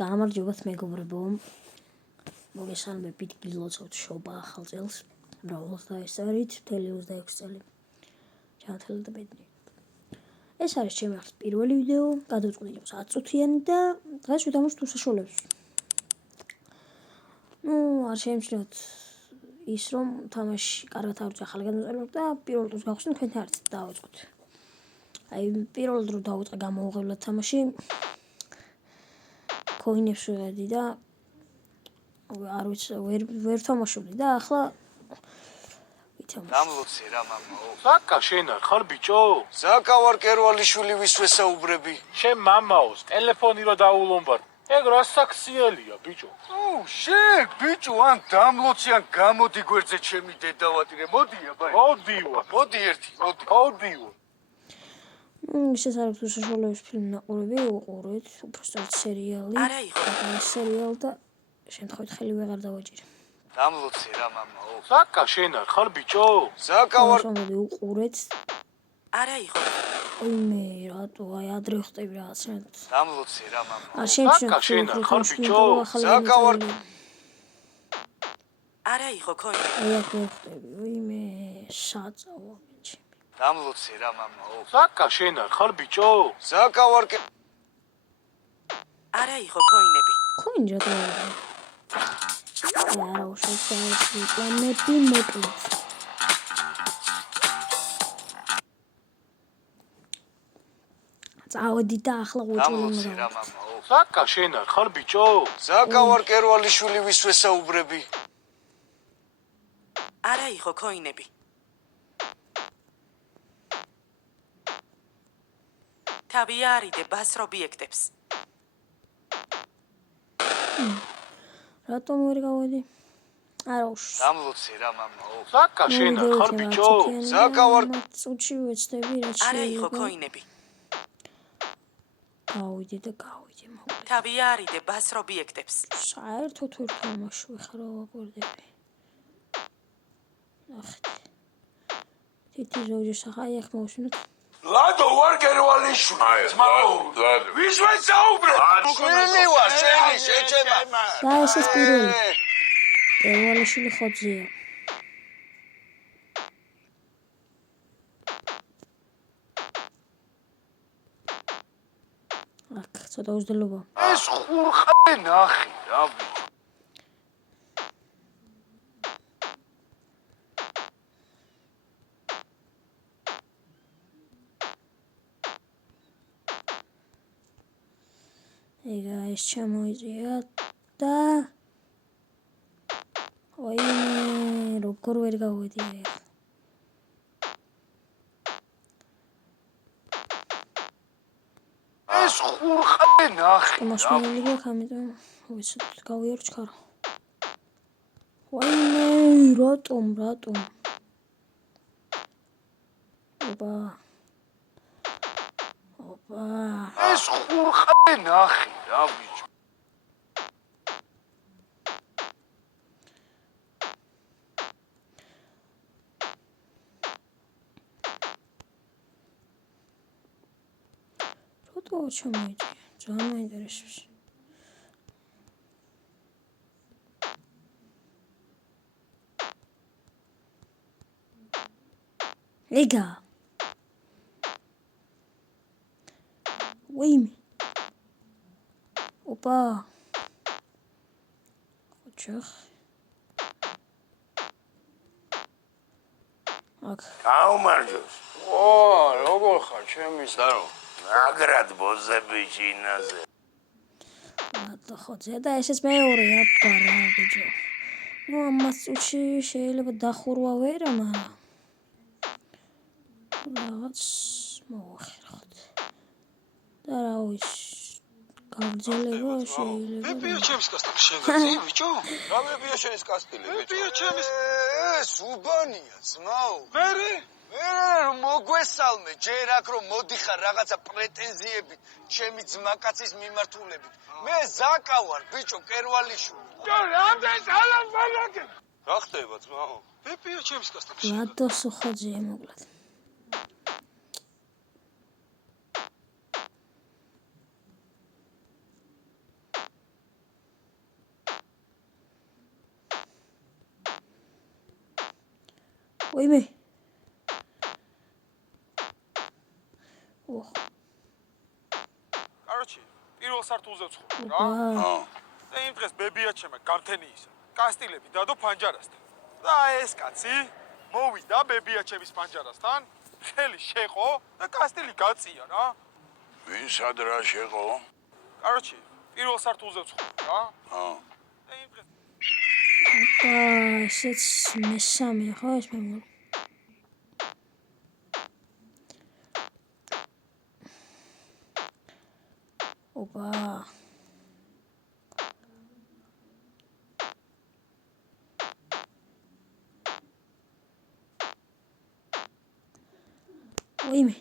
გამარჯობათ მეგობრებო. მოგესალმებით გილოცავთ შობა ახალ წელს. მრავალს დაესწრით 26 წელი. ჩათელეთ ბედნიერ. ეს არის ჩემი ახლის პირველი ვიდეო, გადავწყვიტე 10 წუთიანი და დღეს ვითამაშოთ უსაშოლებს. არ შემიძლიათ ის რომ თამაში კარგად ავწერ ახალი განმოწერლობ და პირველ დროს გავხსნით თქვენთან ერთად დავიწყოთ. აი პირველ დროს დავიწყე გამოვღებლად თამაში. Coinებს ვიღებდი და არ ვიცი ვერ თამაშობდი და ახლა ვითამაშე. დამლოცე რა მამაო. ზაკა შენ არ ხარ ბიჭო? ზაკა ვარ კერვალიშვილი ვის ვესაუბრები. შენ მამაოს ტელეფონი რო დაულომბარ. ეგ რა საქციელია ბიჭო? შენ ბიჭო ან დამლოცე ან გამოდი გვერდზე ჩემი დედავატირე. მოდია ბაი. მოდი ერთი, მოდი. ისე საერთოდ უსაშოლების ფილმი ნაყურები უყურეთ, უბრალოდ სერიალი. არა იყო. სერიალ და შემთხვევით ხელი ვეღარ დავაჭირე. დამლოცე რა მამაო. ზაკა შენ არ ხარ ბიჭო? ზაკა ვარ მოდი უყურეთ. არა იყო. მე რატო აი ადრე ხტები რაღაცნაირად. დამლოცე რა მამაო. არ შემიძლია ზაკა შენ არ ხარ ბიჭო? ზაკა ვარ არა იყო ქონი. აი აქ ხტები. მე საწავა ბიჭი. დამლოცე რა მამაო. ზაკა შენ არ ხარ ბიჭო? ზაკა ვარ არა იყო ქოინები. Coin რატო? არა უშოთი პლანეტი მოკლედ. წავედი და ახლა დამლოცე რა უჭირენ. მამაო. ზაკა შენ არ ხარ ბიჭო? ზაკა ვარ კერვალიშვილი ვის ვესაუბრები. არა იყო ქოინები. თავი არიდე ბას ობიექტებს. რატომ ვერ გავედი? არა უშ. დამლოცე რა მამაო. ზაკა შენ არ ხარ ბიჭო? ზაკა ვარ წუთში ვეცდები რა არა იყო შეიძლება. ქოინები. გავიდე და გავიდე მოკლედ. თავი არიდე ბას ობიექტებს. საერთოდ ვერ თამაშობ ხარ ვაკვირდები. ნახეთ. თითი ზოჯი სახაი ახ მოვსვინოთ. ლადო ვარ კერვალიშვილი. ძმაო. ვის ვესაუბრები? შენი ვარ, შენი შეჩემა. და ეს ის პირველი. კერვალიშვილი ხოძია. აქ ცოტა უძდელობა. ეს ხურხე ნახი რა ბიჭო. ეგა ეს ჩამოიწია და ვაიმე როგორ ვერ გავედი ახლა. ეს ხურხე ნახი. მასმენელი გაქვს, ამიტომ ვიცით გავიარ ჩქარა. ვაიმე რატომ? ოპა. ეს ხურხე ნახი რა ბიჭო. რატო ჩამოიწია? ძალიან მაინტერესებს. ეგა ვაიმე. ოპა. ოჩახ. აქ. გაუმარჯოს. როგორ ხარ ჩემი დარო. მაგრად ბოზები ჩინაზე. რატო ხოძე და ესეც მეორეა პარა ბიჭო. ამას წუთში შეიძლება დახურვა ვერა, მაგრამ რაღაც მოახერხოთ. და რა ვიცი, გავძელება შეიძლება. ვებია ჩემს კასტილი შეგაცი ბიჭო? რა ვებია შენის კასტილი ბიჭო? ვებია ჩემის ეს უბანია ძმაო. მერე? რომ მოგვესალმე ჯერ აქ რომ მოდიხარ რაღაცა პრეტენზიები ჩემი ძმაკაცის მიმართულებით. მე ზაკა ვარ ბიჭო კერვალიშვილი. რამდენი სალამ ბალაკი? რა ხდება ძმაო? ვებია ჩემს კასტილი. ლადო სუხოძია მოკლედ. ვიმე. ოხ. კაროჩი, პირველ სართულზე ვცხოვრობ რა. ოპა. და იმ დღეს ბებია ჩემი გართენიისა. კასტილები დადო ფანჯარასთან. და ეს კაცი მოვიდა ბებია ჩემის ფანჯარასთან, ხელი შეყო და კასტილი გაწია რა. ვინ სადრა შეყო? კაროჩი, პირველ სართულზე ვცხოვრობ რა. და იმ დღეს ოპა, ესეც მესამე ხო ეს მე მგონი. ოპა. ვიმე.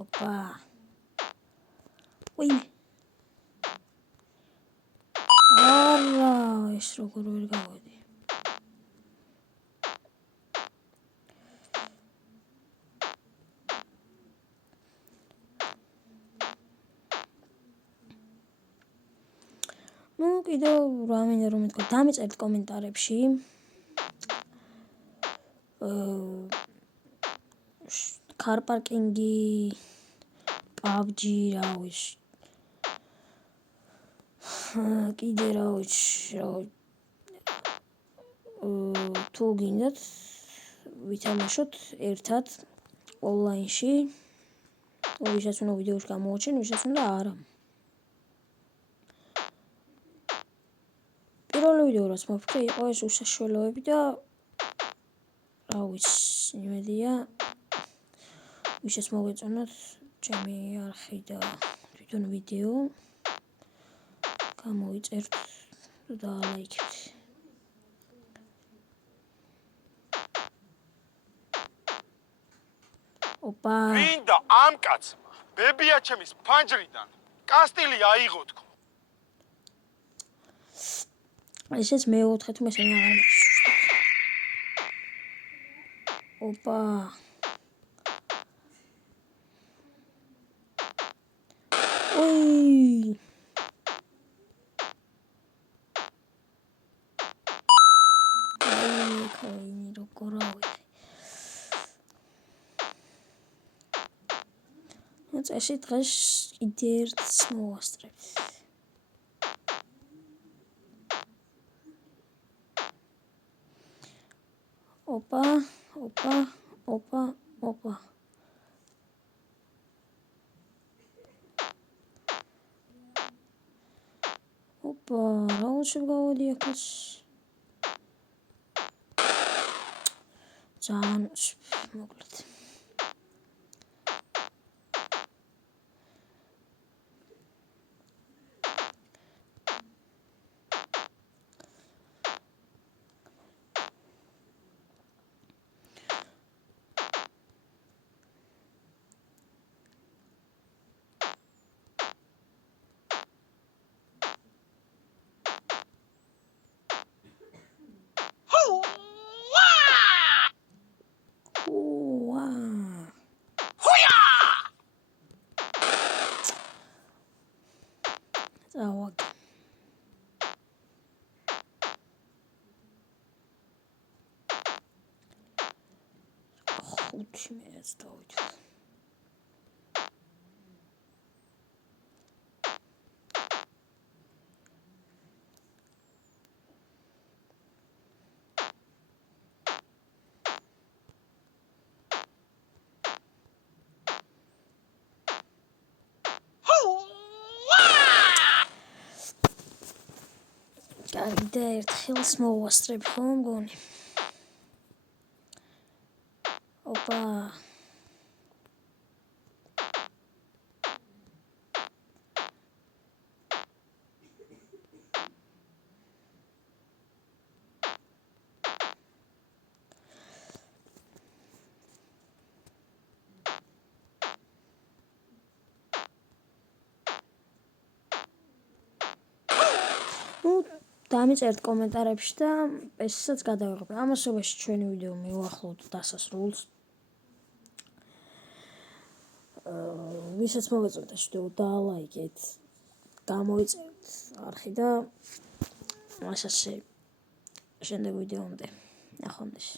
ოპა. ვიმე. არა, ეს როგორ ვერ გავედი. ნუ კიდევ რამინდა რომ მეთქვა, დამეწერთ კომენტარებში. car parking-ი, PUBG, რა ვიცი. კიდე რა ვიცი, თუ გინდათ ვითამაშოთ ერთად ონლაინში. ვისაც უნდა ვიდეოში გამოვაჩენ, ვისაც უნდა არა. პირველი ვიდეო რაც მოვფიქრე იყო ეს უსაშველოები და რა ვიცი, იმედია ვისაც მოგეწონათ ჩემი არხი და თვითონ ვიდეო გამოვიწერთ და ლაიქებთ. ოპა. ვინდა ამ კაცმა ბებია ჩემის ფანჯრიდან კასტილი აიღო თქო. ესეც მეოთხე თუ მესამე აღარ მახსოვს. ოპა. ოი. კოინი როგორ ავიდე. წესი დღეს კიდე ერთს მოვასწრებთ. ოპა, ოპა, ოპა, ოპა. ოპა, რა უშვებ გავადი აქაც. ძალიან მოკლედ. წავაგ. ხუთი მეც დავიწყე. კიდე ერთხელს მოვასწრებ ხო მგონი. ოპა. დამიწერთ კომენტარებში და ესეც გადავიღებ. ამასობაში ჩვენი ვიდეო მივახლოვთ დასასრულს. ვისაც მოგეწონათ ეს ვიდეო დალაიქეთ, გამოვიწერთ არხი და ასე შემდეგ ვიდეომდე. ნახვამდის.